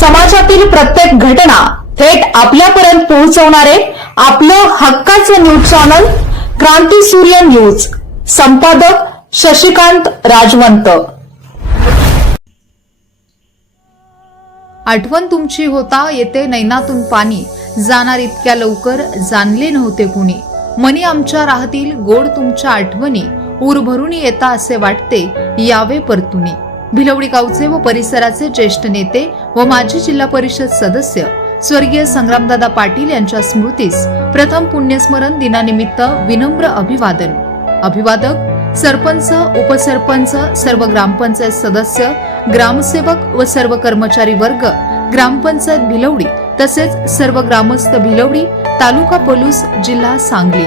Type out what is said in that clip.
समाजातील प्रत्येक घटना थेट आपल्यापर्यंत पोहोचवणारे आपलं हक्काचं न्यूज चॅनल क्रांती सूर्य न्यूज. संपादक शशिकांत राजवंत. आठवण तुमची होता येते नैनातून पाणी. जाणार इतक्या लवकर जाणले नव्हते कुणी. मनी आमच्या राहतील गोड तुमच्या आठवणी. उरभरून येता असे वाटते यावे परतुनी भिलवडी गावचे व परिसराचे ज्येष्ठ नेते व माजी जिल्हा परिषद सदस्य स्वर्गीय संग्रामदादा पाटील यांच्या स्मृतीस प्रथम पुण्यस्मरण दिनानिमित्त विनम्र अभिवादन. अभिवादक सरपंच उपसरपंच सर्व ग्रामपंचायत सदस्य ग्रामसेवक व सर्व कर्मचारी वर्ग ग्रामपंचायत भिलवडी तसेच सर्व ग्रामस्थ भिलवडी तालुका पोलूस जिल्हा सांगली.